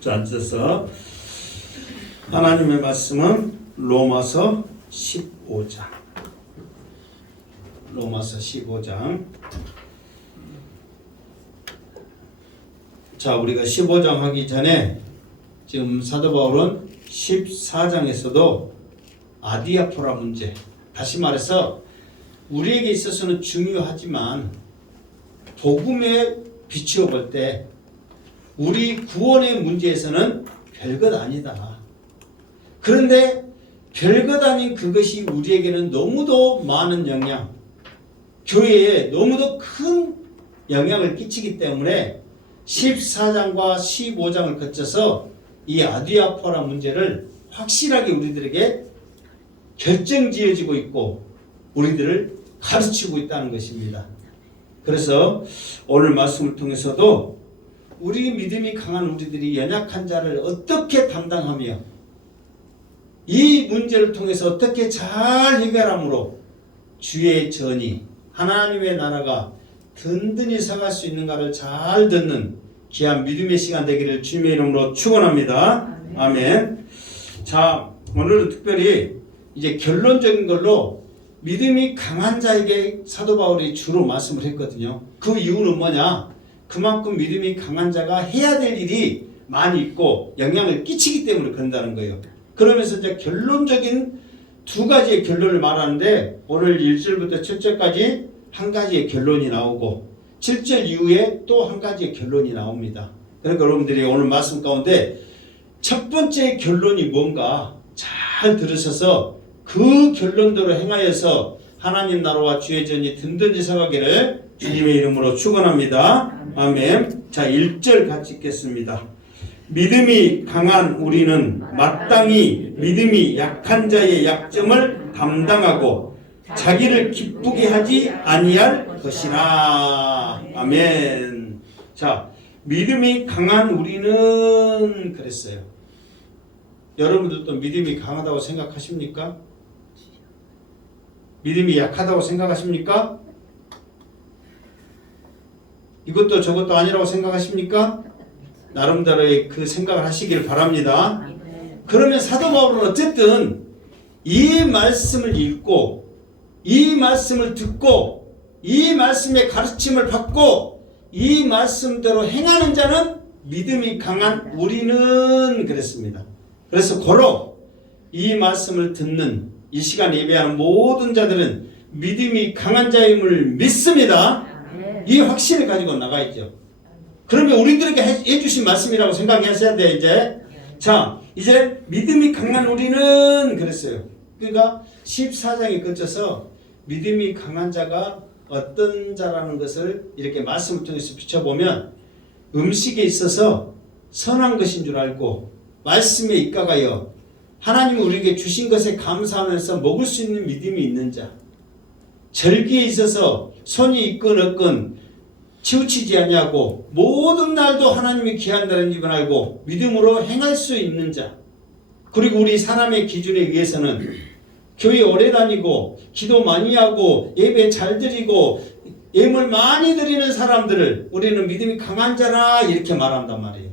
자, 앉아서 하나님의 말씀은 로마서 15장. 로마서 15장. 자, 우리가 15장 하기 전에 지금 사도 바울은 14장에서도 아디아포라 문제, 다시 말해서 우리에게 있어서는 중요하지만 복음에 비추어 볼 때 우리 구원의 문제에서는 별것 아니다. 그런데 별것 아닌 그것이 우리에게는 너무도 많은 영향, 교회에 너무도 큰 영향을 끼치기 때문에 14장과 15장을 거쳐서 이 아디아포라 문제를 확실하게 우리들에게 결정지어지고 있고 우리들을 가르치고 있다는 것입니다. 그래서 오늘 말씀을 통해서도 우리 믿음이 강한 우리들이 연약한 자를 어떻게 담당하며 이 문제를 통해서 어떻게 잘 해결함으로 주의 전이 하나님의 나라가 든든히 서갈 수 있는가를 잘 듣는 귀한 믿음의 시간 되기를 주님의 이름으로 축원합니다. 아멘. 자, 오늘은 특별히 이제 결론적인 걸로 믿음이 강한 자에게 사도 바울이 주로 말씀을 했거든요. 그 이유는 뭐냐? 그만큼 믿음이 강한 자가 해야 될 일이 많이 있고 영향을 끼치기 때문에 그런다는 거예요. 그러면서 이제 결론적인 두 가지의 결론을 말하는데 오늘 1절부터 7절까지 한 가지의 결론이 나오고 7절 이후에 또 한 가지의 결론이 나옵니다. 그러니까 여러분들이 오늘 말씀 가운데 첫 번째 결론이 뭔가 잘 들으셔서 그 결론대로 행하여서 하나님 나라와 주의 전이 든든히 서가기를 주님의 이름으로 축원합니다. 아멘. 자, 1절 같이 읽겠습니다. 믿음이 강한 우리는 마땅히 믿음이 약한 자의 약점을 담당하고 자기를 기쁘게 하지 아니할 것이라. 아멘. 자, 믿음이 강한 우리는 그랬어요. 여러분들도 믿음이 강하다고 생각하십니까? 믿음이 약하다고 생각하십니까? 이것도 저것도 아니라고 생각하십니까? 나름대로의 그 생각을 하시길 바랍니다. 그러면 사도 바울은 어쨌든 이 말씀을 읽고 이 말씀을 듣고 이 말씀의 가르침을 받고 이 말씀대로 행하는 자는 믿음이 강한 우리는 그랬습니다. 그래서 고로 이 말씀을 듣는 이 시간 예배하는 모든 자들은 믿음이 강한 자임을 믿습니다. 이 확신을 가지고 나가야죠. 그러면 우리들에게 해주신 말씀이라고 생각하셔야 돼. 이제 자, 이제 믿음이 강한 우리는 그랬어요. 그러니까 14장에 거쳐서 믿음이 강한 자가 어떤 자라는 것을 이렇게 말씀을 통해서 비춰보면 음식에 있어서 선한 것인 줄 알고 말씀에 입각하여 하나님이 우리에게 주신 것에 감사하면서 먹을 수 있는 믿음이 있는 자, 절기에 있어서 손이 있건 없건 치우치지 아니하고 모든 날도 하나님이 귀한다는 줄 알고 믿음으로 행할 수 있는 자, 그리고 우리 사람의 기준에 의해서는 교회 오래 다니고 기도 많이 하고 예배 잘 드리고 예물 많이 드리는 사람들을 우리는 믿음이 강한 자라 이렇게 말한단 말이에요.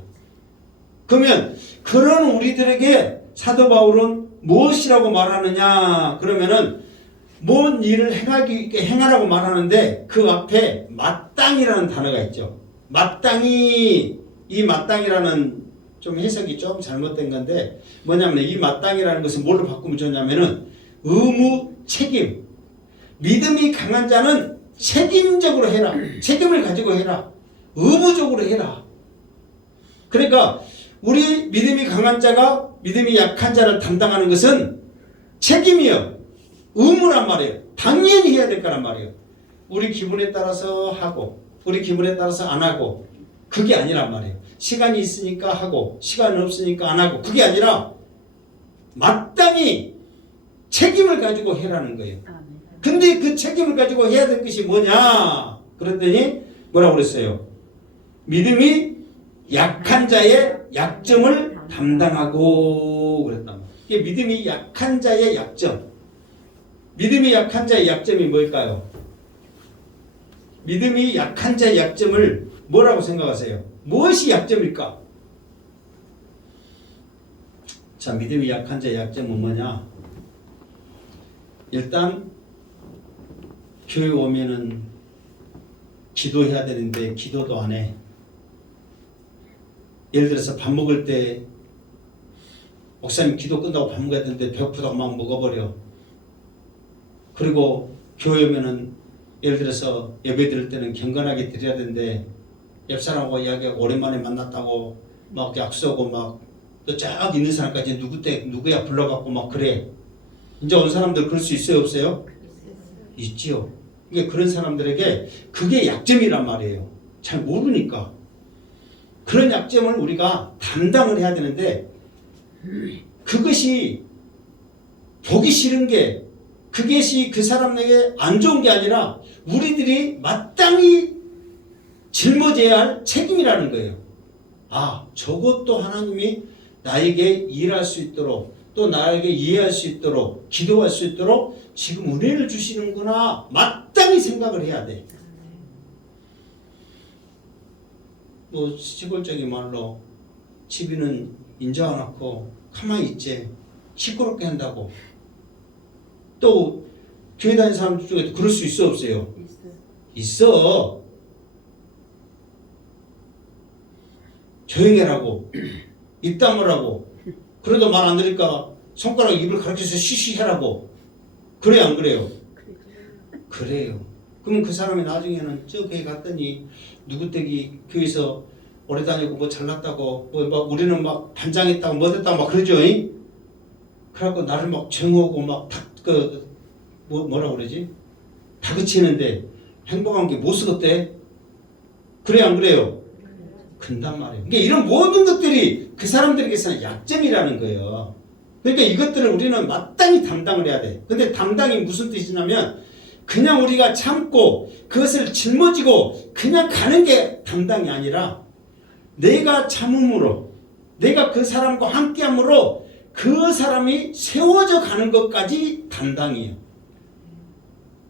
그러면 그런 우리들에게 사도 바울은 무엇이라고 말하느냐? 그러면은 뭔 일을 행하라고 말하는데 그 앞에 마땅이라는 단어가 있죠. 마땅히, 이 마땅이라는 좀 해석이 좀 잘못된 건데 뭐냐면 이 마땅이라는 것은 뭘로 바꾸면 좋냐면은 의무, 책임. 믿음이 강한 자는 책임적으로 해라. 책임을 가지고 해라. 의무적으로 해라. 그러니까 우리 믿음이 강한 자가 믿음이 약한 자를 담당하는 것은 책임이요. 의무란 말이에요. 당연히 해야 될 거란 말이에요. 우리 기분에 따라서 하고 우리 기분에 따라서 안 하고 그게 아니란 말이에요. 시간이 있으니까 하고 시간이 없으니까 안 하고 그게 아니라 마땅히 책임을 가지고 해라는 거예요. 근데 그 책임을 가지고 해야 될 것이 뭐냐? 그랬더니 뭐라고 그랬어요? 믿음이 약한 자의 약점을 담당하고 그랬단 말이에요. 이게 믿음이 약한 자의 약점. 믿음이 약한 자의 약점이 뭘까요? 믿음이 약한 자의 약점을 뭐라고 생각하세요? 무엇이 약점일까? 자, 믿음이 약한 자의 약점은 뭐냐? 일단 교회 오면은 기도해야 되는데 기도도 안 해. 예를 들어서 밥 먹을 때 목사님 기도 끝나고 밥 먹어야 되는데 배고프다고 막 먹어버려. 그리고 교회 오면은 예를 들어서 예배 드릴 때는 경건하게 드려야 되는데 옆 사람하고 이야기하고 오랜만에 만났다고 막 약속하고 막 또 쫙 있는 사람까지 누구야 불러갖고 막 그래. 이제 온 사람들 그럴 수 있어요, 없어요? 있지요. 그러니까 그런 사람들에게 그게 약점이란 말이에요. 잘 모르니까. 그런 약점을 우리가 담당을 해야 되는데 그것이 보기 싫은 게 그것이 그 사람에게 안 좋은 게 아니라 우리들이 마땅히 짊어져야 할 책임이라는 거예요. 아, 저것도 하나님이 나에게 일할 수 있도록 또 나에게 이해할 수 있도록 기도할 수 있도록 지금 은혜를 주시는구나 마땅히 생각을 해야 돼. 뭐 시골적인 말로 집이는 인자 안 않고 가만히 있지 시끄럽게 한다고. 또 교회 다니는 사람 중에 그럴 수 있어 없어요? 있어. 조용히 하라고 입 다물라고. 그래도 말 안 들으니까 손가락 입을 가르쳐서 쉬쉬 하라고. 그래요 안 그래요? 그래요. 그러면 그 사람이 나중에는 저 교회 갔더니 누구 댁이 교회에서 오래 다니고 뭐 잘났다고 뭐 막 우리는 막 반장했다고 뭐 됐다고 막 그러죠. 그래갖고 나를 막 정하고 막 뭐라 그러지? 다그치는데 행복한 게 못 쓰겠대. 그래 안 그래요? 그런단 말이에요. 그러니까 이런 모든 것들이 그 사람들에게서는 약점이라는 거예요. 그러니까 이것들을 우리는 마땅히 담당을 해야 돼. 근데 담당이 무슨 뜻이냐면 그냥 우리가 참고 그것을 짊어지고 그냥 가는 게 담당이 아니라 내가 참음으로 내가 그 사람과 함께함으로 그 사람이 세워져 가는 것까지 담당이에요.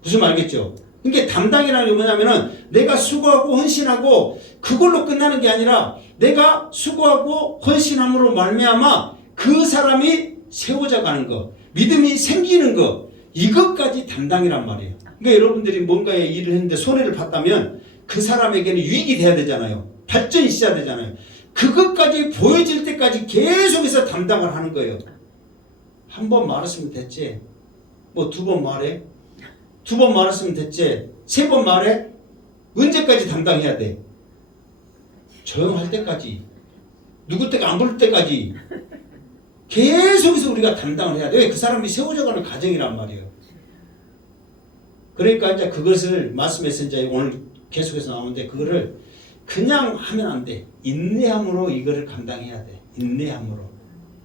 무슨 말 알겠죠? 그러니까 담당이라는 게 뭐냐면은 내가 수고하고 헌신하고 그걸로 끝나는 게 아니라 내가 수고하고 헌신함으로 말미암아 그 사람이 세워져 가는 거, 믿음이 생기는 거, 이것까지 담당이란 말이에요. 그러니까 여러분들이 뭔가에 일을 했는데 손해를 봤다면 그 사람에게는 유익이 돼야 되잖아요. 발전이 있어야 되잖아요. 그것까지 보여질 때까지 계속해서 담당을 하는 거예요. 한 번 말했으면 됐지. 뭐 두 번 말해? 두 번 말했으면 됐지. 세 번 말해? 언제까지 담당해야 돼? 조용할 때까지. 누구 때가 안 부를 때까지. 계속해서 우리가 담당을 해야 돼. 왜? 그 사람이 세워져가는 과정이란 말이에요. 그러니까 이제 그것을 말씀해서 이제 오늘 계속해서 나오는데 그거를 그냥 하면 안 돼. 인내함으로 이거를 감당해야 돼. 인내함으로.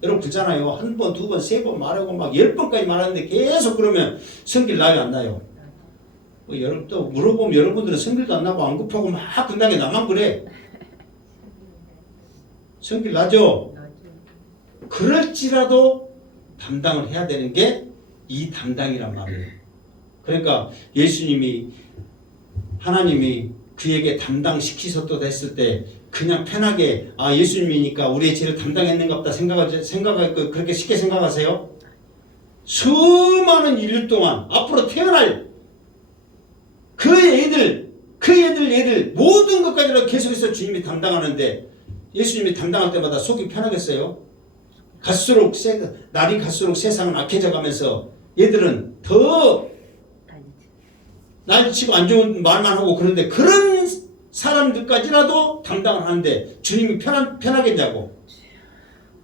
여러분 그렇잖아요. 한 번, 두 번, 세 번 말하고 막 10번까지 말하는데 계속 그러면 성질 나요, 안 나요? 뭐 여러분 또 물어보면 여러분들은 성질도 안 나고 안 급하고 막 끝나게 나만 그래. 성질 나죠? 그럴지라도 담당을 해야 되는 게 이 담당이란 말이에요. 그러니까 예수님이 하나님이 그에게 담당시키셨다 했을 때 그냥 편하게 아 예수님이니까 우리의 죄를 담당했는가 보다 생각하고 그렇게 쉽게 생각하세요? 수많은 인류 동안 앞으로 태어날 그 애들 모든 것까지도 계속해서 주님이 담당하는데 예수님이 담당할 때마다 속이 편하겠어요? 날이 갈수록 세상은 악해져 가면서 얘들은 더 난치고 안 좋은 말만 하고 그런데 그런 사람들까지라도 담당을 하는데 주님이 편하겠냐고.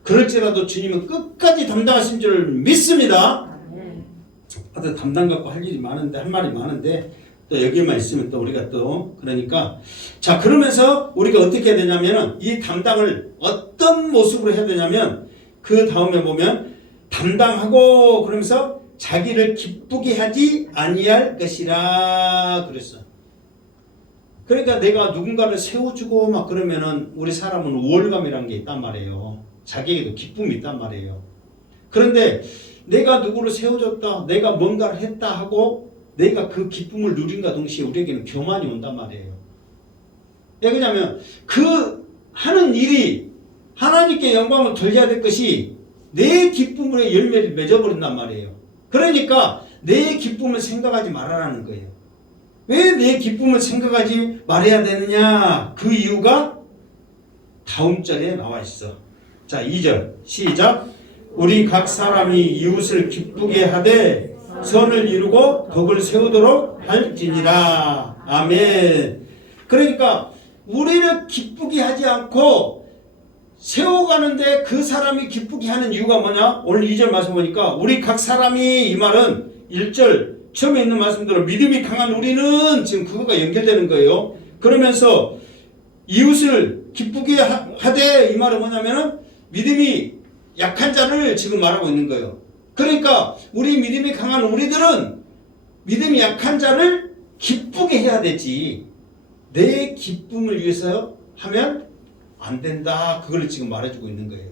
그럴지라도 주님은 끝까지 담당하신 줄 믿습니다. 하여튼 담당 갖고 할 일이 많은데 할 말이 많은데 또 여기만 있으면 또 우리가 또 그러니까 자 그러면서 우리가 어떻게 해야 되냐면은 이 담당을 어떤 모습으로 해야 되냐면 그 다음에 보면 담당하고 그러면서 자기를 기쁘게 하지 아니할 것이라 그랬어. 그러니까 내가 누군가를 세워주고 막 그러면은 우리 사람은 우월감이라는 게 있단 말이에요. 자기에게도 기쁨이 있단 말이에요. 그런데 내가 누구를 세워줬다, 내가 뭔가를 했다 하고 내가 그 기쁨을 누린과 동시에 우리에게는 교만이 온단 말이에요. 왜 그러냐면 그 하는 일이 하나님께 영광을 돌려야 될 것이 내 기쁨으로 열매를 맺어버린단 말이에요. 그러니까 내 기쁨을 생각하지 말아라는 거예요. 왜 내 기쁨을 생각하지 말아야 되느냐? 그 이유가 다음 절에 나와 있어. 자, 2절 시작. 우리 각 사람이 이웃을 기쁘게 하되 선을 이루고 덕을 세우도록 할지니라. 아멘. 그러니까 우리를 기쁘게 하지 않고 세워가는데 그 사람이 기쁘게 하는 이유가 뭐냐? 오늘 2절 말씀 보니까 우리 각 사람이, 이 말은 1절 처음에 있는 말씀대로 믿음이 강한 우리는, 지금 그거가 연결되는 거예요. 그러면서 이웃을 기쁘게 하되, 이 말은 뭐냐면은 믿음이 약한 자를 지금 말하고 있는 거예요. 그러니까 우리 믿음이 강한 우리들은 믿음이 약한 자를 기쁘게 해야 되지, 내 기쁨을 위해서 하면 안 된다. 그걸 지금 말해주고 있는 거예요.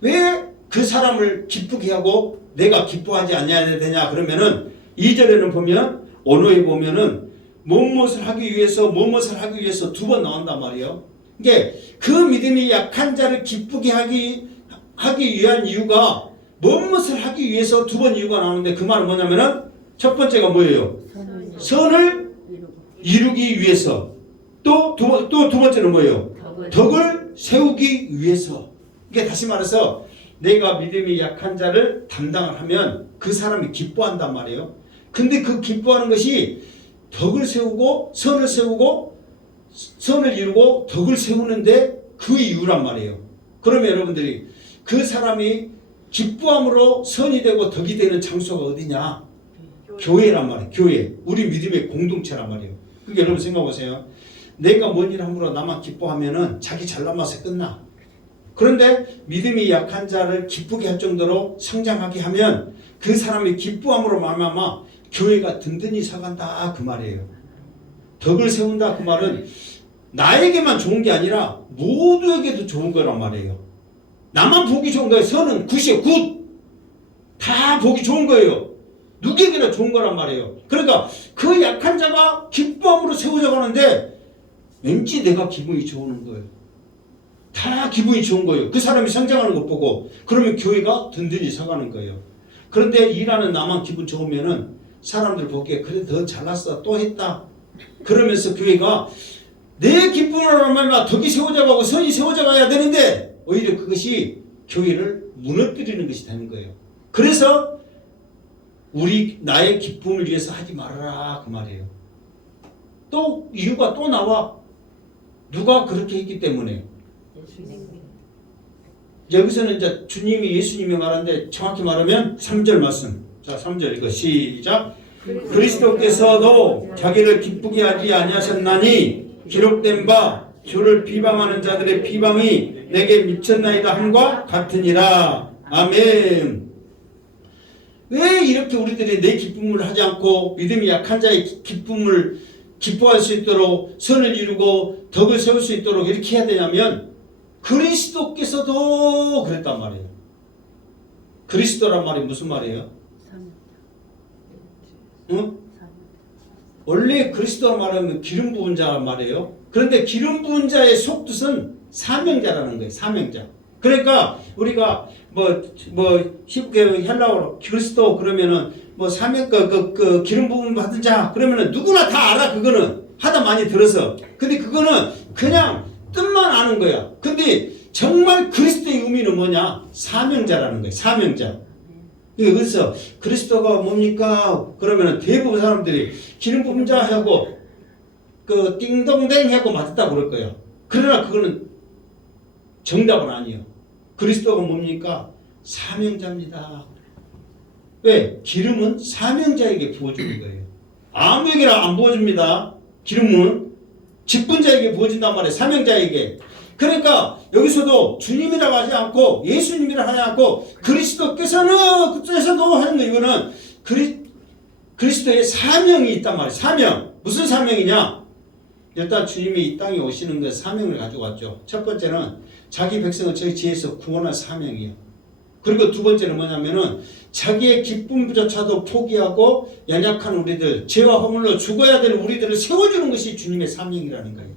왜 그 사람을 기쁘게 하고 내가 기뻐하지 않아야 되냐? 그러면은 2절에는 보면, 언어에 보면은 무엇을 하기 위해서 두 번 나온단 말이에요. 그러니까 그 믿음이 약한 자를 기쁘게 하기 위한 이유가 무엇을 하기 위해서 두 번 이유가 나오는데, 그 말은 뭐냐면은 첫 번째가 뭐예요? 선을 이루기 위해서. 또 두 번째는 뭐예요? 덕을 세우기 위해서. 그러니까 다시 말해서 내가 믿음이 약한 자를 담당을 하면 그 사람이 기뻐한단 말이에요. 근데 그 기뻐하는 것이 덕을 세우고 선을 이루고 덕을 세우는데 그 이유란 말이에요. 그러면 여러분들이 그 사람이 기뻐함으로 선이 되고 덕이 되는 장소가 어디냐? 교회란 말이에요. 교회. 우리 믿음의 공동체란 말이에요. 그게 여러분 생각해보세요. 내가 뭔 일 함으로 나만 기뻐하면은 자기 잘난 맛에 끝나. 그런데 믿음이 약한 자를 기쁘게 할 정도로 성장하게 하면 그 사람이 기뻐함으로 말미암아 교회가 든든히 서간다, 그 말이에요. 덕을 세운다, 그 말은 나에게만 좋은 게 아니라 모두에게도 좋은 거란 말이에요. 나만 보기 좋은 거예요. 선은 굿이에요. 굿. 다 보기 좋은 거예요. 누구에게나 좋은 거란 말이에요. 그러니까 그 약한 자가 기뻐함으로 세워져 가는데 왠지 내가 기분이 좋은 거예요. 다 기분이 좋은 거예요. 그 사람이 성장하는 것 보고. 그러면 교회가 든든히 서가는 거예요. 그런데 일하는 나만 기분 좋으면은 사람들 보기에 그래 더 잘났어, 또 했다, 그러면서 교회가 내 기쁨으로 말미암아 덕이 세워져가고 선이 세워져가야 되는데 오히려 그것이 교회를 무너뜨리는 것이 되는 거예요. 그래서 나의 기쁨을 위해서 하지 말아라, 그 말이에요. 또 이유가 또 나와. 누가 그렇게 했기 때문에. 여기서는 이제 예수님이 말하는데 정확히 말하면 3절 말씀. 자, 3절 이거 시작. 그리스도께서도 자기를 기쁘게 하지 아니하셨나니 기록된 바 주를 비방하는 자들의 비방이 내게 미쳤나이다 함과 같으니라. 아멘. 왜 이렇게 우리들이 내 기쁨을 하지 않고 믿음이 약한 자의 기쁨을 기뻐할 수 있도록 선을 이루고 덕을 세울 수 있도록 이렇게 해야 되냐면 그리스도께서도 그랬단 말이에요. 그리스도란 말이 무슨 말이에요? 응? 원래 그리스도란 말하면 기름 부은 자란 말이에요. 그런데 기름 부은 자의 속뜻은 사명자라는 거예요. 사명자. 그러니까 우리가 쉽게 헬라어로 그리스도 그러면은 사명 그 기름 부음 받은 자 그러면은 누구나 다 알아. 그거는 하다 많이 들어서. 근데 그거는 그냥 뜻만 아는 거야. 근데 정말 그리스도의 의미는 뭐냐? 사명자라는 거예요. 사명자. 그래서 그리스도가 뭡니까? 그러면은 대부분 사람들이 기름 부은 자 하고 그 띵동댕 하고 맞았다 그럴 거예요. 그러나 그거는 정답은 아니에요. 그리스도가 뭡니까? 사명자입니다. 왜? 기름은 사명자에게 부어주는 거예요. 아무에게나 안 부어줍니다. 기름은 직분자에게 부어진단 말이에요. 사명자에게. 그러니까 여기서도 주님이라고 하지 않고 예수님이라고 하지 않고 그리스도께서는 그쪽에서도 하는 거, 이거는 그리스도의 사명이 있단 말이에요. 사명. 무슨 사명이냐? 일단 주님이 이 땅에 오시는 그 사명을 가지고 왔죠. 첫 번째는 자기 백성을 저희 지혜에서 구원할 사명이에요. 그리고 두 번째는 뭐냐면은 자기의 기쁨조차도 포기하고 연약한 우리들, 죄와 허물로 죽어야 되는 우리들을 세워주는 것이 주님의 사명이라는 거예요.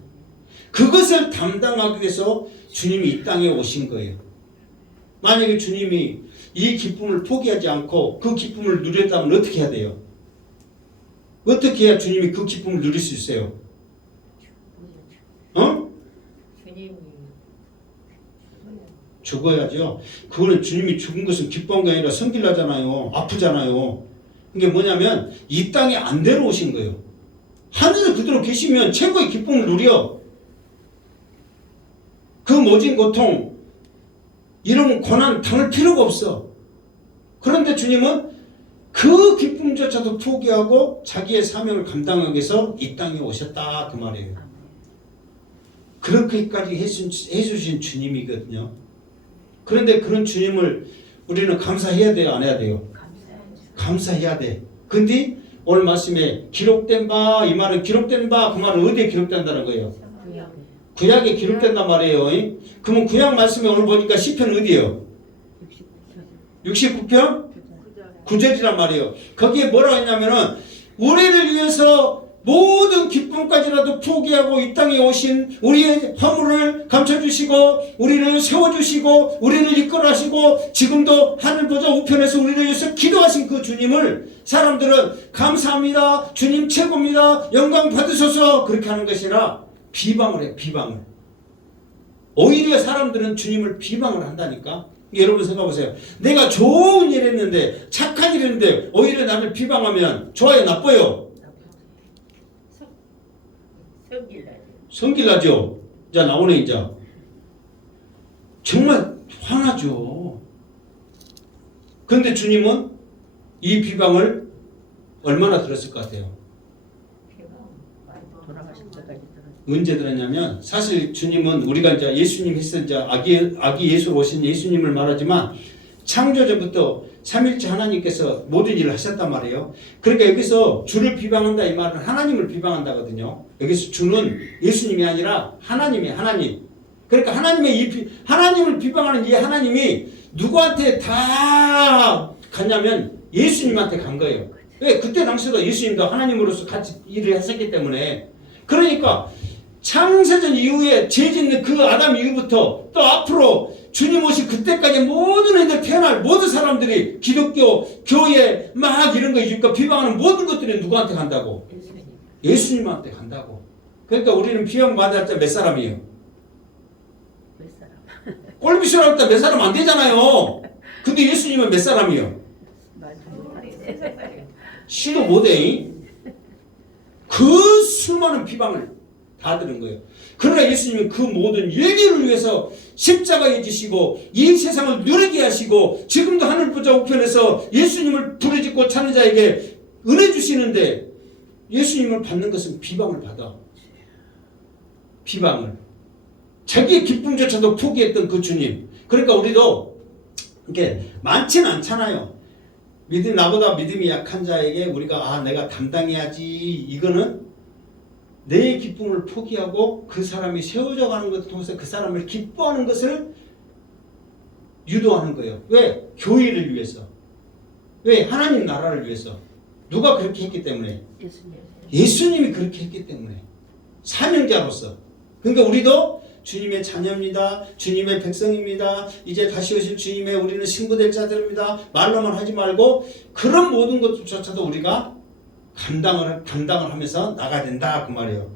그것을 담당하기 위해서 주님이 이 땅에 오신 거예요. 만약에 주님이 이 기쁨을 포기하지 않고 그 기쁨을 누렸다면 어떻게 해야 돼요? 어떻게 해야 주님이 그 기쁨을 누릴 수 있어요? 어? 죽어야죠. 그거는 주님이 죽은 것은 기뻐한 게 아니라 성질나잖아요. 아프잖아요. 이게 뭐냐면 이 땅에 안 데려오신 거예요. 하늘에 그대로 계시면 최고의 기쁨을 누려. 그 모진 고통, 이런 고난 당할 필요가 없어. 그런데 주님은 그 기쁨조차도 포기하고 자기의 사명을 감당하기 위해서 이 땅에 오셨다 그 말이에요. 그렇게까지 해주신 주님이거든요. 그런데 그런 주님을 우리는 감사해야 돼요, 안 해야 돼요? 감사해야 돼. 근데 오늘 말씀에 기록된 바, 이 말은 기록된 바, 그 말은 어디에 기록된다는 거예요? 구약에 기록된단 말이에요. 그러면 구약 말씀에 오늘 보니까 시편 어디예요? 69편? 9절이란 말이에요. 거기에 뭐라고 했냐면은 우리를 위해서 모든 기쁨까지라도 포기하고 이 땅에 오신 우리의 허물을 감춰주시고 우리를 세워주시고 우리를 이끌어하시고 지금도 하늘 보좌 우편에서 우리를 위해서 기도하신 그 주님을 사람들은 감사합니다. 주님 최고입니다. 영광 받으소서 그렇게 하는 것이 아니라 비방을 해. 비방을. 오히려 사람들은 주님을 비방을 한다니까. 여러분 생각해보세요. 내가 좋은 일 했는데 착한 일 했는데 오히려 나를 비방하면 좋아요 나빠요? 성질나죠. 자 나오네 이제. 정말 화나죠. 그런데 주님은 이 비방을 얼마나 들었을 것 같아요? 언제 들었냐면 사실 주님은 우리가 이제 예수님 했을 이제 아기 예수로 오신 예수님을 말하지만 창조전부터 삼일째 하나님께서 모든 일을 하셨단 말이에요. 그러니까 여기서 주를 비방한다 이 말은 하나님을 비방한다거든요. 여기서 주는 예수님이 아니라 하나님이에요. 하나님. 그러니까 하나님을 비방하는 이 하나님이 누구한테 다 갔냐면 예수님한테 간 거예요. 왜? 그때 당시도 예수님도 하나님으로서 같이 일을 했었기 때문에. 그러니까 창세전 이후에 죄 짓는 그 아담 이후부터 또 앞으로 주님 오실 그때까지 모든 애들 태어날 모든 사람들이 기독교, 교회 막 이런 거 그러니까 비방하는 모든 것들이 누구한테 간다고? 예수님한테 간다고. 그러니까 우리는 비방 받을 때 몇 사람이에요? 몇 사람? 꼴비쇼 할 때 몇 사람 안 되잖아요. 근데 예수님은 몇 사람이에요? 시도 못해. 그 수많은 비방을 다 들은 거예요. 그러나 예수님은 그 모든 인류를 위해서 십자가에 지시고 이 세상을 누리게 하시고 지금도 하늘 보좌 우편에서 예수님을 부르짖고 찾는 자에게 은혜 주시는데 예수님을 받는 것은 비방을 받아. 비방을. 자기의 기쁨조차도 포기했던 그 주님. 그러니까 우리도 이게 많지는 않잖아요. 나보다 믿음이 약한 자에게 우리가 내가 담당해야지 이거는 내 기쁨을 포기하고 그 사람이 세워져 가는 것을 통해서 그 사람을 기뻐하는 것을 유도하는 거예요. 왜? 교회를 위해서. 왜? 하나님 나라를 위해서. 누가 그렇게 했기 때문에? 예수님이 그렇게 했기 때문에. 사명자로서. 그러니까 우리도 주님의 자녀입니다. 주님의 백성입니다. 이제 다시 오실 주님의 우리는 신부될 자들입니다. 말로만 하지 말고 그런 모든 것조차도 우리가 감당을 하면서 나가야 된다 그 말이에요.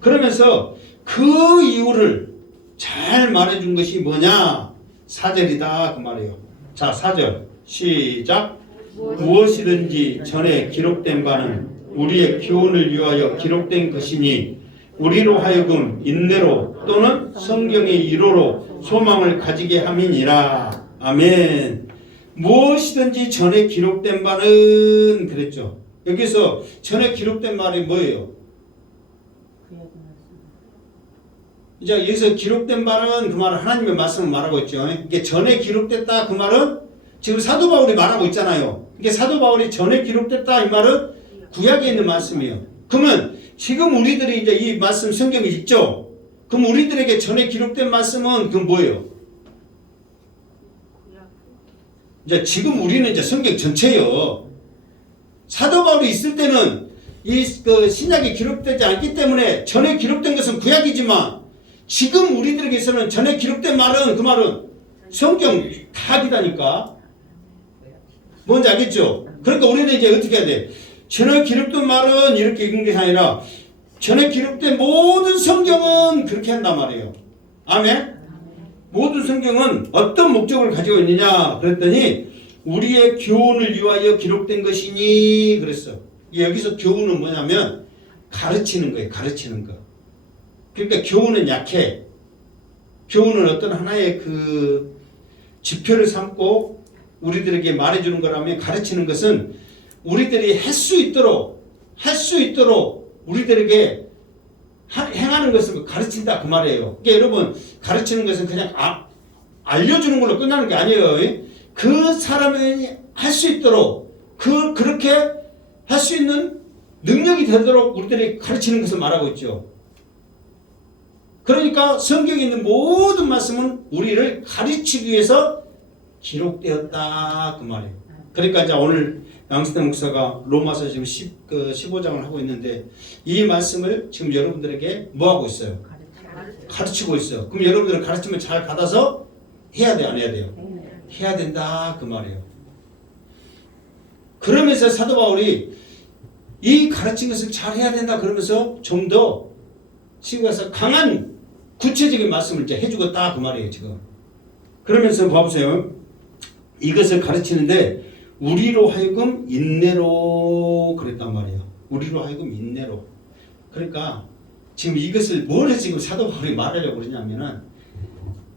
그러면서 그 이유를 잘 말해준 것이 뭐냐? 4절이다 그 말이에요. 자 4절 시작. 무엇이든지 전에 기록된 바는 우리의 교훈을 위하여 기록된 것이니 우리로 하여금 인내로 또는 성경의 이로로 소망을 가지게 함이니라. 아멘. 무엇이든지 전에 기록된 바는 그랬죠. 여기서 전에 기록된 말이 뭐예요? 이제 여기서 기록된 말은 그 말은 하나님의 말씀을 말하고 있죠. 이게 전에 기록됐다 그 말은 지금 사도 바울이 말하고 있잖아요. 이게 사도 바울이 전에 기록됐다 이 말은 구약에 있는 말씀이에요. 그러면 지금 우리들이 이제 이 말씀 성경이 있죠. 그럼 우리들에게 전에 기록된 말씀은 그 뭐예요? 이제 지금 우리는 이제 성경 전체요. 사도 바울이 있을 때는 그 신약이 기록되지 않기 때문에 전에 기록된 것은 구약이지만 지금 우리들에게서는 전에 기록된 말은 그 말은 성경 답이다니까. 뭔지 알겠죠? 그러니까 우리는 이제 어떻게 해야 돼? 전에 기록된 말은 이렇게 읽는 게 아니라 전에 기록된 모든 성경은 그렇게 한단 말이에요. 아멘? 모든 성경은 어떤 목적을 가지고 있느냐 그랬더니 우리의 교훈을 위하여 기록된 것이니 그랬어. 여기서 교훈은 뭐냐면 가르치는 거예요. 가르치는 거. 그러니까 교훈은 약해. 교훈은 어떤 하나의 그 지표를 삼고 우리들에게 말해주는 거라면 가르치는 것은 우리들이 할 수 있도록 우리들에게 행하는 것을 가르친다 그 말이에요. 그러니까 여러분 가르치는 것은 그냥 알려주는 걸로 끝나는 게 아니에요. 그 사람이 할 수 있도록 그렇게 할 수 있는 능력이 되도록 우리들이 가르치는 것을 말하고 있죠. 그러니까 성경에 있는 모든 말씀은 우리를 가르치기 위해서 기록되었다 그 말이에요. 그러니까 이제 오늘 양승태 목사가 로마서 지금 15장을 하고 있는데 이 말씀을 지금 여러분들에게 뭐 하고 있어요? 가르치고 있어요. 그럼 여러분들은 가르침을 잘 받아서 해야 돼, 안 해야 돼요? 해야 된다 그 말이에요. 그러면서 사도 바울이 이 가르친 것을 잘 해야 된다 그러면서 좀 더 지금 가서 강한 구체적인 말씀을 이제 해주겠다 그 말이에요 지금. 그러면서 봐보세요. 이것을 가르치는데 우리로 하여금 인내로 그랬단 말이에요. 우리로 하여금 인내로. 그러니까 지금 이것을 뭘 지금 사도 바울이 말하려고 그러냐면은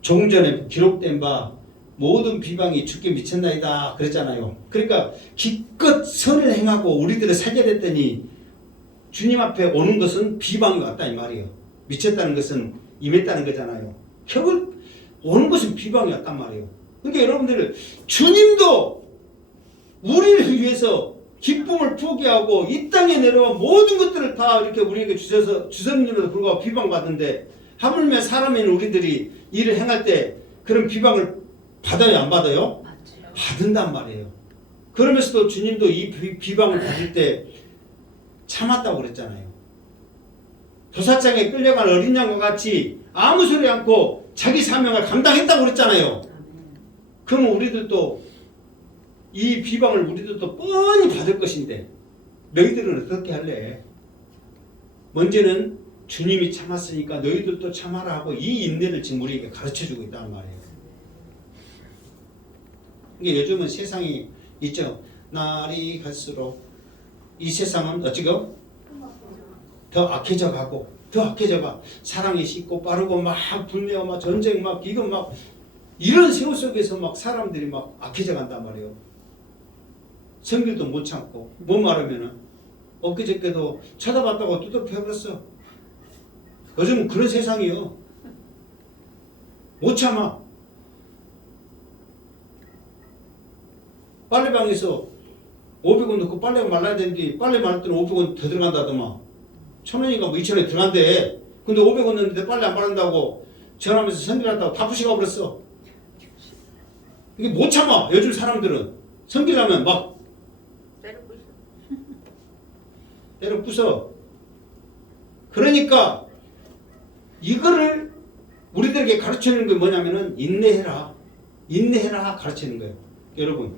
조금 전에 기록된 바 모든 비방이 주께 미쳤나이다 그랬잖아요. 그러니까 기껏 선을 행하고 우리들을 살게 됐더니 주님 앞에 오는 것은 비방이 왔다 이 말이에요. 미쳤다는 것은 임했다는 거잖아요. 결국 오는 것은 비방이 왔단 말이에요. 그러니까 여러분들 주님도 우리를 위해서 기쁨을 포기하고 이 땅에 내려와 모든 것들을 다 이렇게 우리에게 주셨는데도 불구하고 비방받는데 하물며 사람인 우리들이 일을 행할 때 그런 비방을 받아요 안 받아요? 맞죠. 받는단 말이에요. 그러면서도 주님도 이 비방을 받을 때 참았다고 그랬잖아요. 도사장에 끌려간 어린 양과 같이 아무 소리 않고 자기 사명을 감당했다고 그랬잖아요. 그러면 우리들도 이 비방을 우리들도 뻔히 받을 것인데 너희들은 어떻게 할래? 먼저는 주님이 참았으니까 너희들도 참아라 하고 이 인내를 지금 우리에게 가르쳐주고 있다는 말이에요. 이게 요즘은 세상이 있죠. 날이 갈수록 이 세상은 어찌고 더 악해져 가고 더 악해져 가. 사랑이 쉽고 빠르고 막 분노 막 전쟁 막 이거 막 이런 세월 속에서 막 사람들이 막 악해져 간단 말이에요. 성질도 못 참고 뭐 말하면은 엊그저께도 쳐다봤다고 두드려 패버렸어. 요즘은 그런 세상이요. 못 참아. 빨래방에서 500원 넣고 빨래가 말라야 되는데 빨래 말릴 때는 500원 더 들어간다더만 1,000원인가 뭐 2,000원에 들어간대. 근데 500원 넣는데 빨래 안 바른다고 전화하면서 성질난다고 다 부시가 버렸어. 이게 못 참아. 요즘 사람들은 성질나면 막 때려 부숴. 그러니까 이거를 우리들에게 가르치는 게 뭐냐면은 인내해라 가르치는 거예요. 여러분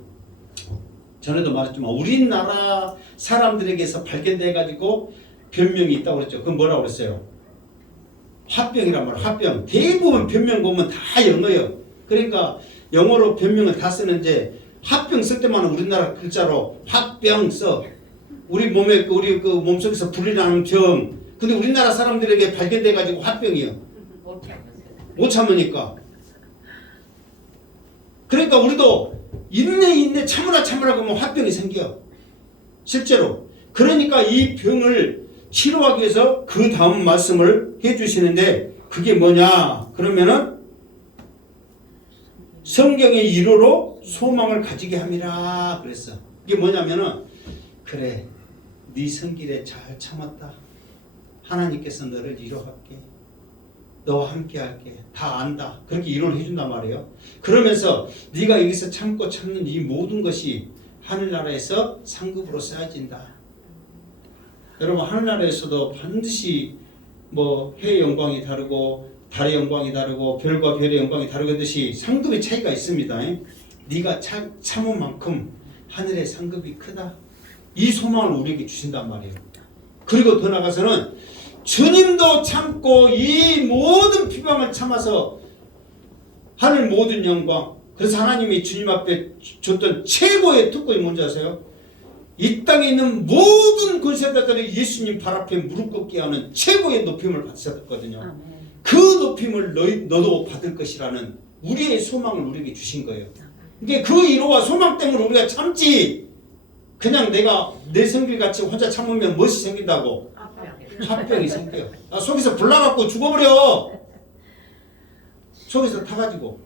전에도 말했지만 우리나라 사람들에게서 발견돼 가지고 변명이 있다고 그랬죠. 그건 뭐라고 그랬어요? 화병이란 말이에요. 화병. 대부분 변명 보면 다 영어예요. 그러니까 영어로 변명을 다 쓰는데 화병 쓸 때만 우리나라 글자로 화병 써. 우리 몸에 우리 그 몸속에서 불이 나는 병. 근데 우리나라 사람들에게 발견돼 가지고 화병이요. 못 참으니까. 그러니까 우리도 인내 참으라 그러면 화병이 생겨. 실제로. 그러니까 이 병을 치료하기 위해서 그 다음 말씀을 해주시는데 그게 뭐냐 그러면은 성경의 이로로 소망을 가지게 함이라 그랬어. 이게 뭐냐면은 그래 네 성길에 잘 참았다. 하나님께서 너를 위로할게. 너와 함께 할게. 다 안다. 그렇게 위로를 해준단 말이에요. 그러면서 네가 여기서 참고 참는 이 모든 것이 하늘나라에서 상급으로 쌓여진다. 여러분 하늘나라에서도 반드시 뭐 해 영광이 다르고 달의 영광이 다르고 별과 별의 영광이 다르듯이 상급의 차이가 있습니다. 네가 참은 만큼 하늘의 상급이 크다. 이 소망을 우리에게 주신단 말이에요. 그리고 더 나아가서는 주님도 참고 이 모든 비방을 참아서 하늘 모든 영광. 그래서 하나님이 주님 앞에 줬던 최고의 특권이 뭔지 아세요? 이 땅에 있는 모든 권세자들이 예수님 발 앞에 무릎 꿇게 하는 최고의 높임을 받으셨거든요. 아멘. 그 높임을 너도 받을 것이라는 우리의 소망을 우리에게 주신 거예요. 그러니까 그 이로와 소망 때문에 우리가 참지, 그냥 내가 내 성질같이 혼자 참으면 멋이 생긴다고 화병이 생겨요. 속에서 불나갖고 죽어버려. 속에서 타가지고.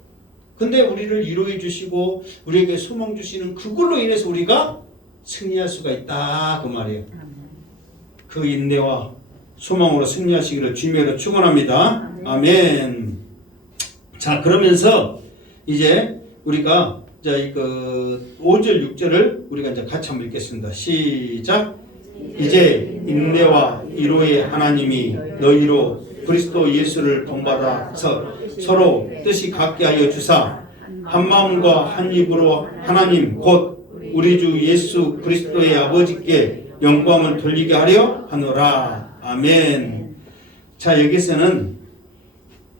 근데 우리를 위로해 주시고 우리에게 소망 주시는 그걸로 인해서 우리가 승리할 수가 있다 그 말이에요. 그 인내와 소망으로 승리하시기를 주님으로 축원합니다. 아멘. 자, 그러면서 이제 우리가 그 5절 6절을 우리가 이제 같이 한번 읽겠습니다. 시작. 이제 인내와 위로의 하나님이 너희로 그리스도 예수를 본받아서 서로 뜻이 같게 하여 주사 한 마음과 한 입으로 하나님 곧 우리 주 예수 그리스도의 아버지께 영광을 돌리게 하려 하노라. 아멘. 자, 여기서는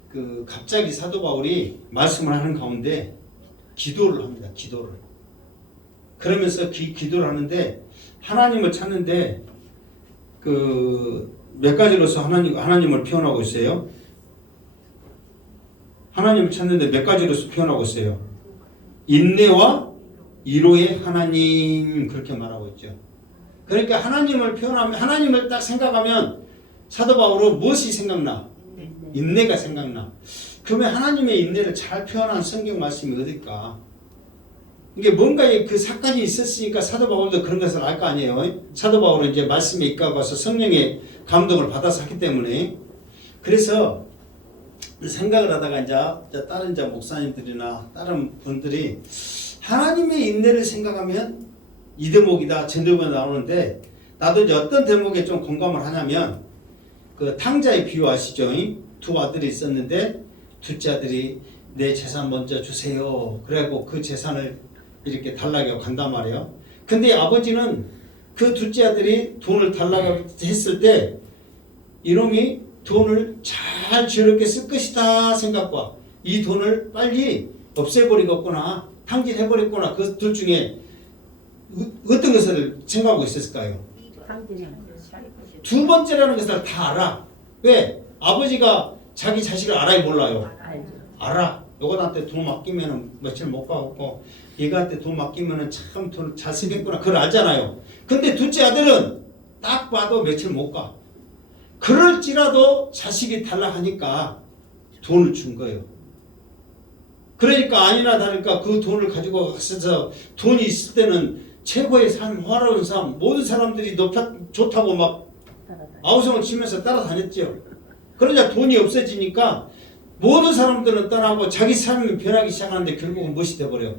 그 갑자기 사도 바울이 말씀을 하는 가운데 기도를 합니다. 기도를. 그러면서 기도를 하는데 하나님을 찾는데 그 몇 가지로서 하나님을 표현하고 있어요. 하나님을 찾는데 몇 가지로서 표현하고 있어요. 인내와 위로의 하나님, 그렇게 말하고 있죠. 그러니까 하나님을 표현하면, 하나님을 딱 생각하면 사도 바울은 무엇이 생각나? 인내가 생각나. 그러면 하나님의 인내를 잘 표현한 성경 말씀이 어딜까? 이게 뭔가의 그 사건이 있었으니까 사도 바울도 그런 것을 알 거 아니에요. 사도 바울은 이제 말씀에 입각해서 성령의 감동을 받아서 했기 때문에. 그래서 생각을 하다가 이제 다른 목사님들이나 다른 분들이 하나님의 인내를 생각하면 이 대목이다, 저 대목이 나오는데, 나도 이제 어떤 대목에 좀 공감을 하냐면 그 탕자의 비유 아시죠? 두 아들이 있었는데 둘째 아들이 내 재산 먼저 주세요. 그래갖고 그 재산을 이렇게 달라고 간단 말이에요. 근데 아버지는 그 둘째 아들이 돈을 달라고 했을 때 이놈이 돈을 잘 지혜롭게 쓸 것이다 생각과 이 돈을 빨리 없애버리겠구나, 탕진해버렸구나, 그 둘 중에 어떤 것을 생각하고 있었을까요? 두 번째라는 것을 다 알아. 왜? 아버지가 자기 자식을 알아요, 몰라요? 알아. 요거한테 돈 맡기면 며칠 못 가고 얘한테 돈 맡기면 참 돈 잘 쓰겠구나, 그걸 알잖아요. 근데 둘째 아들은 딱 봐도 며칠 못 가. 그럴지라도 자식이 탈락하니까 돈을 준 거예요. 그러니까 아니나 다를까 그 돈을 가지고 가서 돈이 있을 때는 최고의 삶, 화려한 삶, 모든 사람들이 좋다고 막 아우성을 치면서 따라다녔죠. 그러자 돈이 없어지니까 모든 사람들은 떠나고 자기 삶이 변하기 시작하는데 결국은 무엇이 돼버려?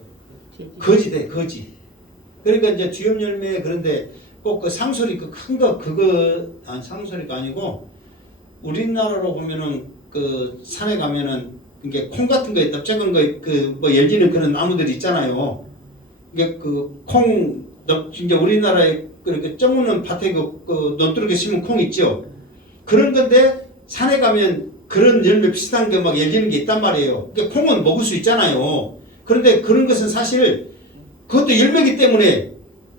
거지 돼, 거지. 그러니까 이제 주염 열매, 그런데 꼭 그 상소리 그 큰 거, 상소리가 아니고 우리나라로 보면은 그 산에 가면은 이게 콩 같은 거 있다, 작은 거, 그 뭐 열리는 그런 나무들이 있잖아요. 이게 그 콩, 이제 우리나라에 그 쪄먹는 밭에 그 논두렁에 심은 콩 있죠. 그런 건데 산에 가면 그런 열매 비슷한 게 막 열리는 게 있단 말이에요. 그러니까 콩은 먹을 수 있잖아요. 그런데 그런 것은 사실 그것도 열매이기 때문에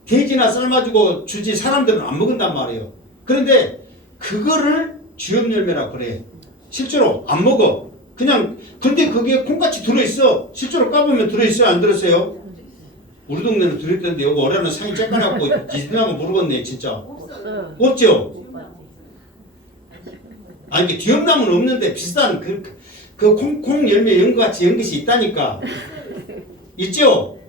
돼지나 삶아주고 주지 사람들은 안 먹는단 말이에요. 그런데 그거를 주염 열매라고 그래. 실제로 안 먹어. 그냥, 근데 그게 콩같이 들어있어. 실제로 까보면 들어있어요, 안 들었어요? 우리 동네는 들어있던데 여기 올해는 상이 쬐까나고 지나면 모르겠네, 진짜. 없죠? 아니, 이게 뒤엄나무는 없는데 비슷한 콩 열매 연것같이 연 것이 있다니까. 있죠?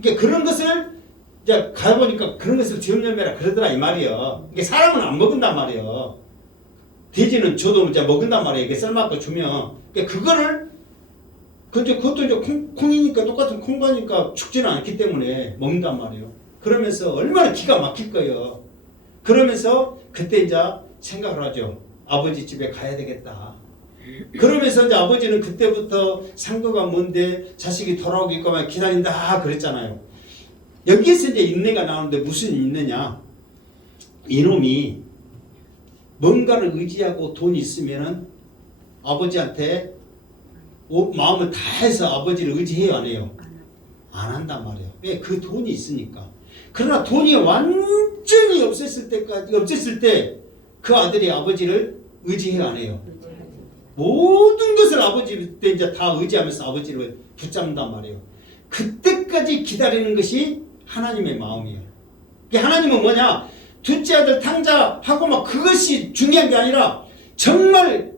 그러니까 그런 것을 이제 가보니까 그런 것을 뒤엄 열매라 그러더라 이 말이에요. 이게 사람은 안 먹는단 말이에요. 돼지는 저도 이제 먹는단 말이에요. 이게 썰맞고 주면. 그러니까 그거를 근데 그것도 이제 콩이니까 똑같은 콩과니까 죽지는 않기 때문에 먹는단 말이에요. 그러면서 얼마나 기가 막힐 거예요. 그러면서 그때 이제 생각을 하죠. 아버지 집에 가야 되겠다. 그러면서 이제 아버지는 그때부터 상도가 뭔데 자식이 돌아오기까지 기다린다 그랬잖아요. 여기에서 이제 인내가 나오는데 무슨 인내냐? 이놈이 뭔가를 의지하고 돈이 있으면은 아버지한테 마음을 다해서 아버지를 의지해요, 안 해요? 안 한단 말이에요. 왜? 그 돈이 있으니까. 그러나 돈이 완전히 없었을 때 그 아들이 아버지를 의지해요, 안 해요? 모든 것을 아버지 때 이제 다 의지하면서 아버지를 붙잡는단 말이에요. 그때까지 기다리는 것이 하나님의 마음이에요. 하나님은 뭐냐? 둘째 아들 탕자하고 막 그것이 중요한 게 아니라 정말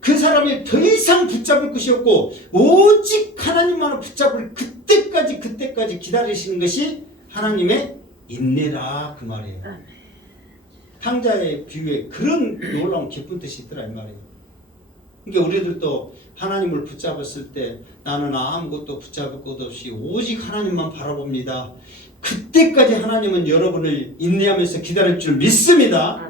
그 사람이 더 이상 붙잡을 것이 없고 오직 하나님만을 붙잡을 그때까지 기다리시는 것이 하나님의 인내라 그 말이에요. 탕자의 비유에 그런 놀라운 기쁜 뜻이 있더라 이 말이에요. 그러니까 우리들도 하나님을 붙잡았을 때 나는 아무것도 붙잡을 것 없이 오직 하나님만 바라봅니다. 그때까지 하나님은 여러분을 인내하면서 기다릴 줄 믿습니다.